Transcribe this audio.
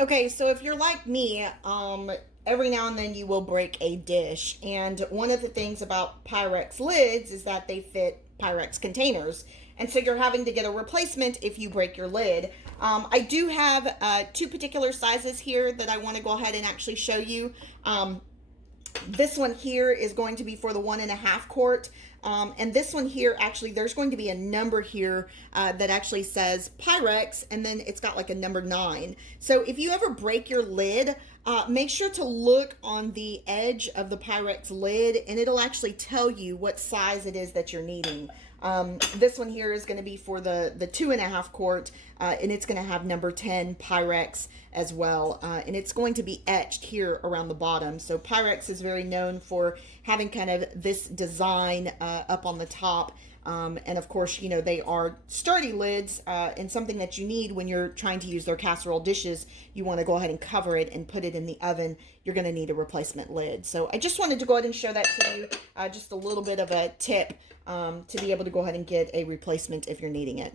Okay, so if you're like me, every now and then you will break a dish. And one of the things about Pyrex lids is that they fit Pyrex containers. And so you're having to get a replacement if you break your lid. I do have two particular sizes here that I want to go ahead and actually show you. This one here is going to be for the 1.5 quart. And this one here, actually, there's going to be a number here that actually says Pyrex, and then it's got like a number 9. So if you ever break your lid, make sure to look on the edge of the Pyrex lid, and it'll actually tell you what size it is that you're needing. This one here is going to be for the 2.5 quart, and it's going to have number 10 Pyrex as well, and it's going to be etched here around the bottom. So Pyrex is very known for having kind of this design up on the top. And of course, you know, they are sturdy lids, and something that you need when you're trying to use their casserole dishes. You want to go ahead and cover it and put it in the oven. You're going to need a replacement lid. So I just wanted to go ahead and show that to you, just a little bit of a tip to be able to go ahead and get a replacement if you're needing it.